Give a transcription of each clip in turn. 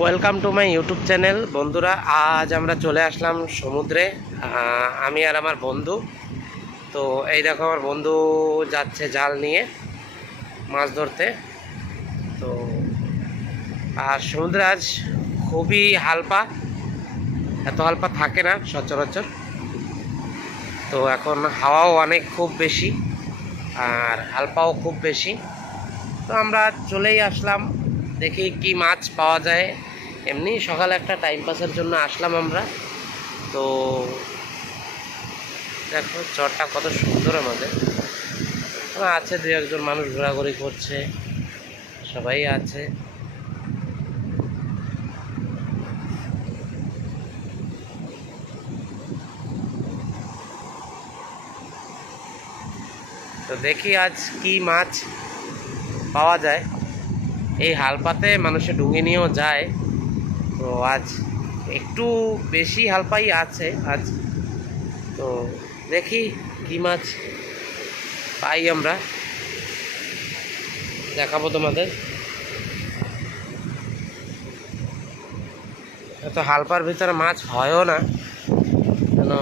Welcome to my YouTube channel. বন্ধুরা, আজ আমরা চলে আসলাম সমুদ্রে, আমি আর আমার বন্ধু। তো এই দেখো, আমার বন্ধু যাচ্ছে জাল নিয়ে মাছ ধরতে। তো আর সমুদ্রে আজ খুবই হালপা, এত হালপা থাকে না সচরাচর। তো এখন হাওয়াও অনেক খুব বেশি আর হালপাও খুব বেশি। তো আমরা চলেই আসলাম, দেখি কি মাছ পাওয়া যায়। এমনি সকালে একটা টাইম পাসের জন্য আসলাম আমরা। তো দেখো চরটা কত সুন্দর আমাদের। আছে দু একজন মানুষ ঘোরাঘুরি করছে, সবাই আছে। তো দেখি আজ কি মাছ পাওয়া যায়। এই হালপাতে মানুষে ডুঙি নিয়েও যায়। তো আজ একটু বেশি হালপাই আছে আজ। তো দেখি কি মাছ পাই আমরা, দেখাবো তোমাদের। এত হালপার ভিতরে মাছ হয়ও না, কেন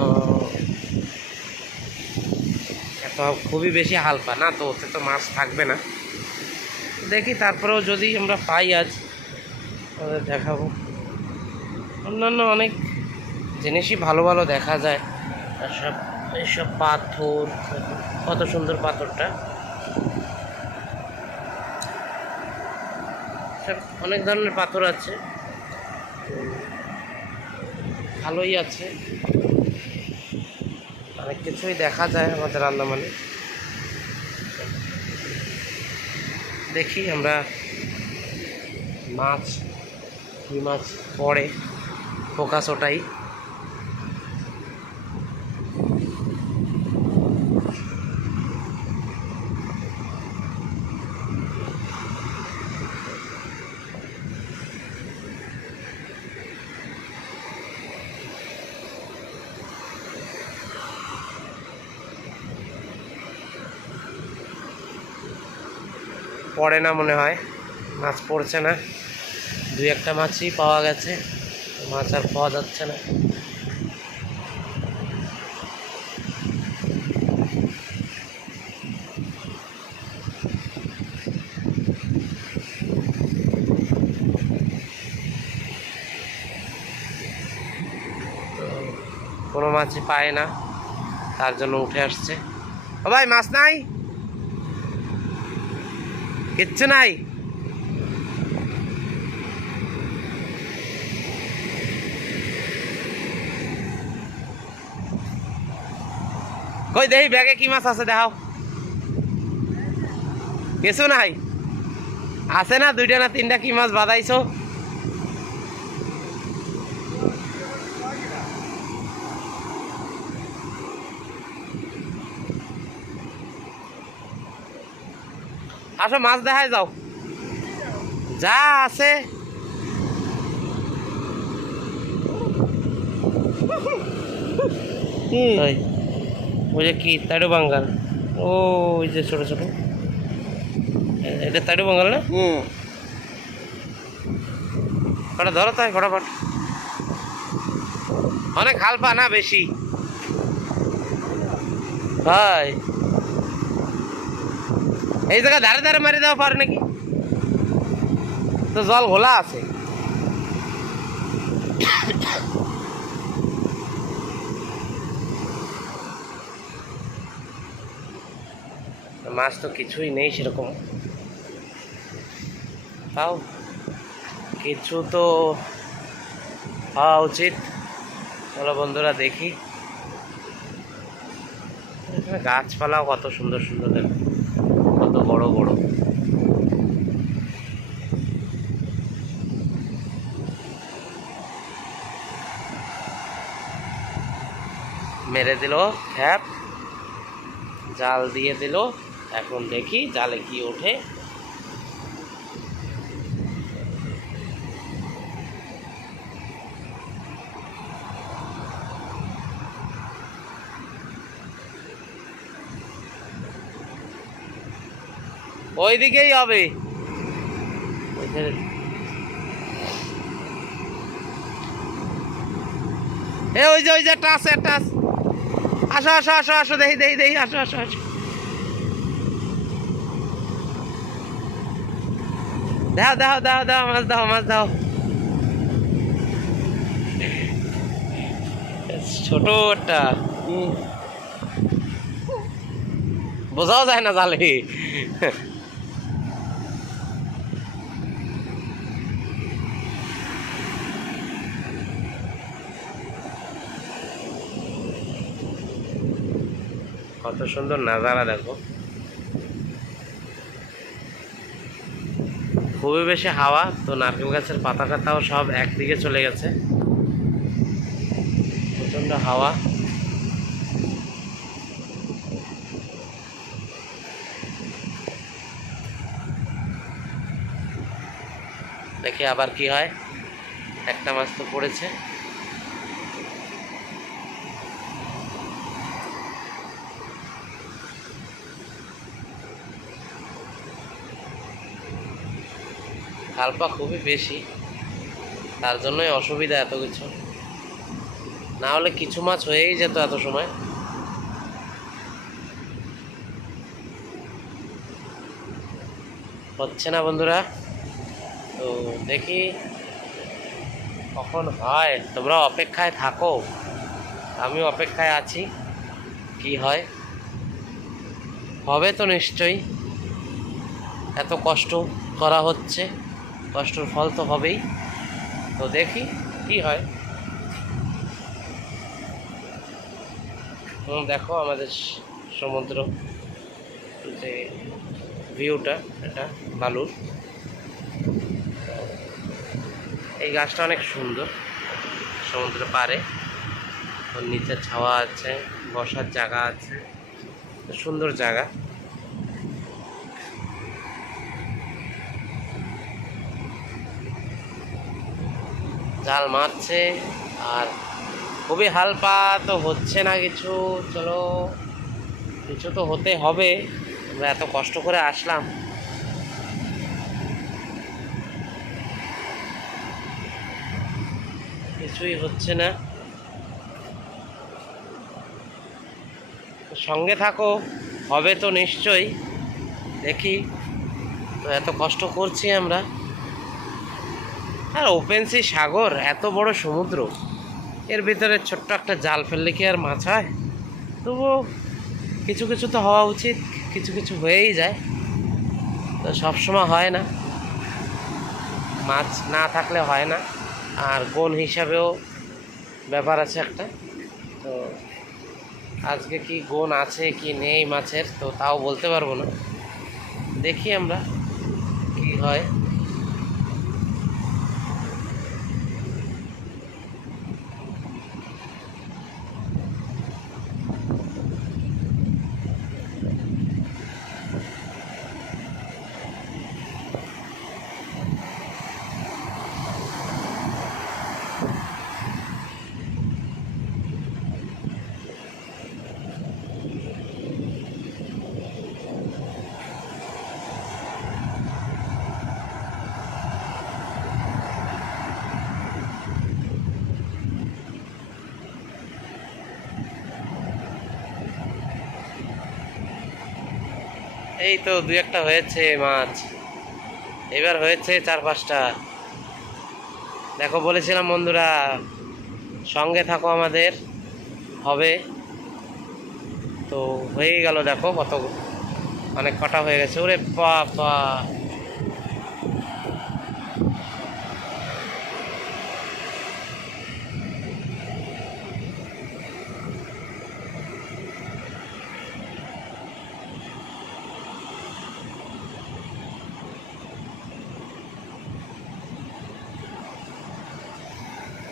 এত খুবই বেশি হালকা না, তো ওতে তো মাছ থাকবে না। দেখি তারপরেও যদি আমরা পাই আজ ওদের দেখাবো। অন্যান্য অনেক জিনিসই ভালো ভালো দেখা যায়। আর সব এইসব পাথর, কত সুন্দর পাথরটা, সব অনেক ধরনের পাথর আছে, ভালোই আছে। অনেক কিছুই দেখা যায় আমাদের আন্দামানে। দেখি আমরা মাছ, কী মাছ পড়ে, ফোকাস ওটাই। পড়ে না মনে হয়, মাছ পড়ছে না। দুই একটা মাছই পাওয়া গেছে, মাছ আর পাওয়া যাচ্ছে না। কোনো মাছই পায় না, তার জন্য উঠে আসছে। ও ভাই, মাছ নাই, কিচ্ছু নাই। কই দেখি ব্যাগে কি মাছ আছে, দেখাও। কিছু নাই, আছে না দুইটা না তিনটা কি মাছ বাঁধাইছো? আসো মাছ দেখায় যাও, যা আছে। ওই যে কি তাইডো বাঙ্গাল, ও ওই যে ছোট ছোট, এটা তাইডো বাঙ্গাল না? কটা ধরো তাই, কটা পাট অনেক হালপা না বেশি ভাই। এই জায়গা ধারে ধারে মারি দেওয়া পারে নাকি? তো জল ঘোলা আছে। মাছ তো কিছুই নেই সেরকম, তাও কিছু তো হওয়া উচিত। চলো বন্ধুরা দেখি। গাছপালাও কত সুন্দর সুন্দর, দেখো কত বড় বড়। মেরে দিল খ্যাপ, জাল দিয়ে দিল। এখন দেখি জালে কি ওঠে। ওই দিকেই হবে। ওই যে একটা আছে, একটা আছে। আসো আসো আসো আসো, দেখি দেখি দেখি, আসো আসো আসো। দাও দাও দাও দাও, মাছ দাও, মাছ দাও। ছোট একটা, বোঝাও যায় না জালে। কত সুন্দর নাজারা দেখো। খুবই বেশি হাওয়া তো, নারকেল গাছের পাতা টাতাও সব একদিকে চলে গেছে, প্রচন্ড হাওয়া। দেখি আবার কি হয়। একটা মাছ তো পড়েছে। খালপা খুবই বেশি, তার জন্যই অসুবিধা এত কিছু, না হলে কিছু মাছ হয়েই যেত এত সময়। হচ্ছে না বন্ধুরা, তো দেখি কখন হয়। তোমরা অপেক্ষায় থাকো, আমিও অপেক্ষায় আছি, কি হয়। হবে তো নিশ্চয়ই, এত কষ্ট করা হচ্ছে, কষ্টের ফল তো হবেই। তো দেখি কি হয়। দেখো আমাদের সমুদ্র যে ভিউটা, এটা বালুর। এই গাছটা অনেক সুন্দর, সমুদ্রের পাড়ে, ওর নিচে ছাওয়া আছে, বসার জায়গা আছে, সুন্দর জায়গা। জাল মারছে আর খুবই হালপা, তো হচ্ছে না কিছু। চলো, কিছু তো হতে হবে, আমরা এত কষ্ট করে আসলাম। কিছুই হচ্ছে না, সঙ্গে থাকো, হবে তো নিশ্চয়ই। দেখি, তো এত কষ্ট করছি আমরা। আর ওপেন সি সাগর, এত বড় সমুদ্র, এর ভিতরে ছোট্ট একটা জাল ফেললে কি আর মাছ হয়? তবুও কিছু কিছু তো হওয়া উচিত, কিছু কিছু হয়েই যায়, তো সবসময় হয় না, মাছ না থাকলে হয় না। আর গুণ হিসাবেও ব্যাপার আছে একটা, তো আজকে কি গুণ আছে কি নেই মাছের, তো তাও বলতে পারবো না। দেখি আমরা কি হয়। এই তো দুই একটা হয়েছে মাছ, এবার হয়েছে 4-5টা। দেখো, বলেছিলাম বন্ধুরা সঙ্গে থাকো আমাদের, হবে। তো হয়ে গেল, দেখো কত, অনেক কটা হয়ে গেছে। ওরে বাবা,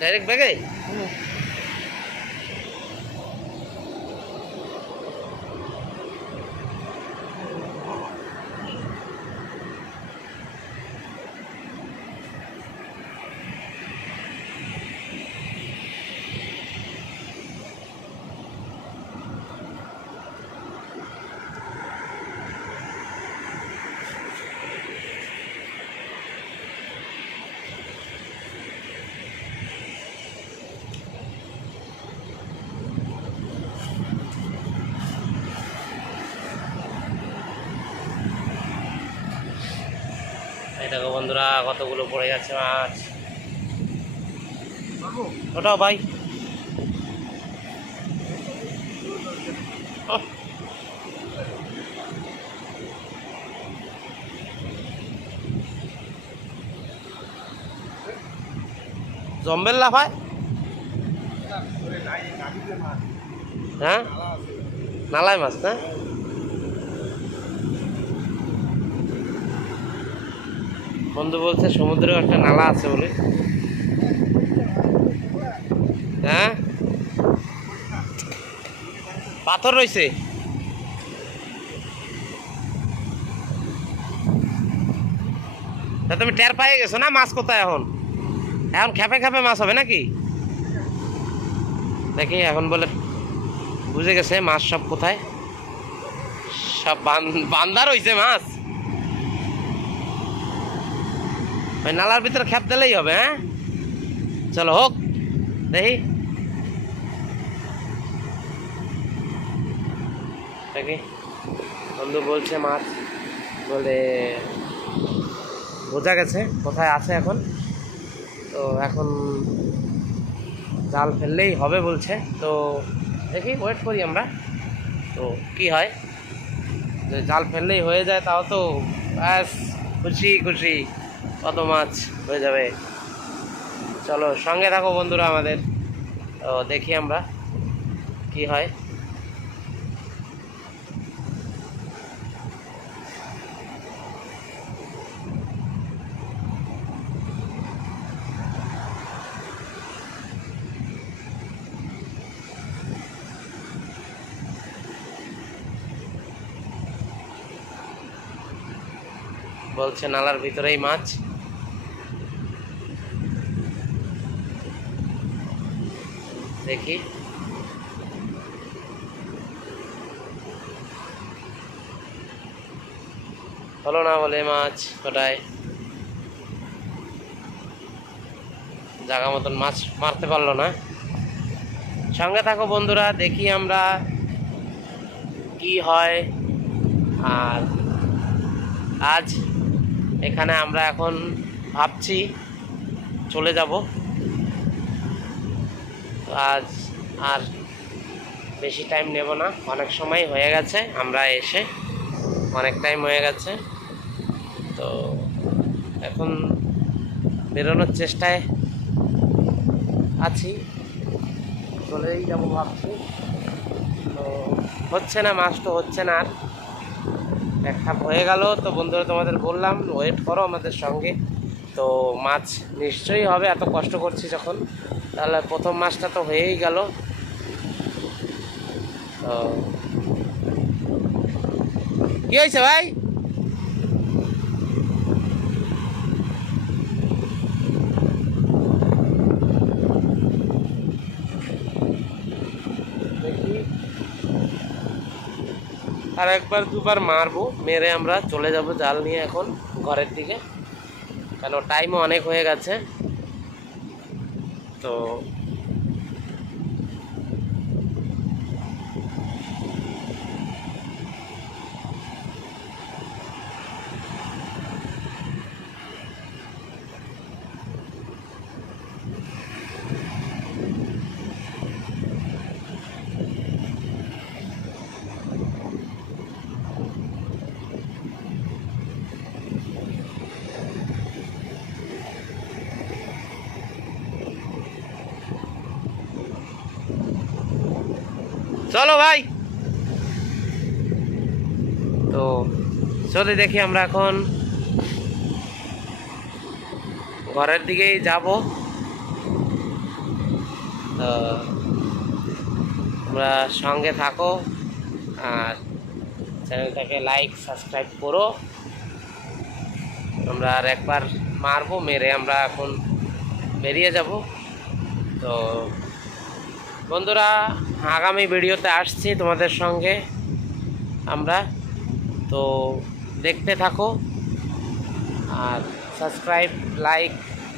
ডাইরেক্ট ব্যাগে। দেখো বন্ধুরা কতগুলো পড়ে যাচ্ছে মাছ। ওটাও ভাই জম্বেল লাফায়। হ্যাঁ নালায় মাছ না? বন্ধু বলছে সমুদ্রে একটা নালা আছে বলে। হ্যাঁ পাথর রয়েছে। তা তুমি টের পাই গেছো না মাছ কোথায়? এখন এখন খেপে খেপে মাছ হবে নাকি? দেখি এখন বলে বুঝে গেছে মাছ সব কোথায়, সব বান্দা রয়েছে মাছ। ওই নালার ভিতরে খেপ দিলেই হবে। হ্যাঁ চলো হোক দেখি। দেখি বন্ধু বলছে মাছ বলে বোঝা গেছে কোথায় আছে এখন। তো এখন জাল ফেললেই হবে বলছে। তো দেখি ওয়েট করি আমরা, তো কি হয়। যদি জাল ফেললেই হয়ে যায় তাও তো ব্যাস খুশি খুশি, কত মাছ হয়ে যাবে। চলো সঙ্গে থাকো বন্ধুরা আমাদের, তো দেখি আমরা কি হয়। বলছে নালার ভিতরেই মাছ। দেখি হলো না বলে মাছ ওটায় জায়গা মতন মাছ মারতে পারলো না। সঙ্গে থাকো বন্ধুরা, দেখি আমরা কি হয়। আর আজ এখানে আমরা এখন ভাবছি চলে যাব। আজ আর বেশি টাইম নেব না, অনেক সময় হয়ে গেছে আমরা এসে, অনেক টাইম হয়ে গেছে। তো এখন বেরোনোর চেষ্টায় আছি, চলেই যাবো ভাবছি। তো হচ্ছে না, মাছ তো হচ্ছে না। আর এক হাফ হয়ে গেল। তো বন্ধুরা তোমাদের বললাম ওয়েট করো আমাদের সঙ্গে, তো মাছ নিশ্চয়ই হবে। এত কষ্ট করছি যখন, তাহলে প্রথম মাছটা তো হয়েই গেল। তো কি হয়েছে ভাই? দেখি আর একবার দুবার মারবো, মেরে আমরা চলে যাব জাল নিয়ে এখন ঘরের দিকে, কেন টাইমও অনেক হয়ে গেছে। তো চলো ভাই, তো চলে দেখি আমরা এখন ঘরের দিকেই যাব। তো তোমরা সঙ্গে থাকো আর চ্যানেলটাকে লাইক সাবস্ক্রাইব করো। আমরা আর একবার মারবো, মেরে আমরা এখন বেরিয়ে যাব। তো বন্ধুরা আগামী ভিডিওতে আসছি তোমাদের সঙ্গে আমরা, তো দেখতে থাকো আর সাবস্ক্রাইব লাইক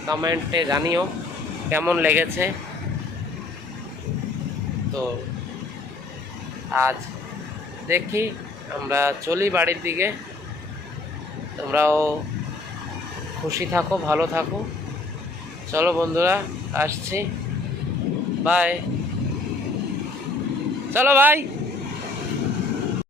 কমেন্টে জানিও কেমন লেগেছে। তো আজ দেখি আমরা চলি বাড়ির দিকে, তোমরাও খুশি থাকো, ভালো থাকো। চলো বন্ধুরা, আসছি, বাই। চলো ভাই।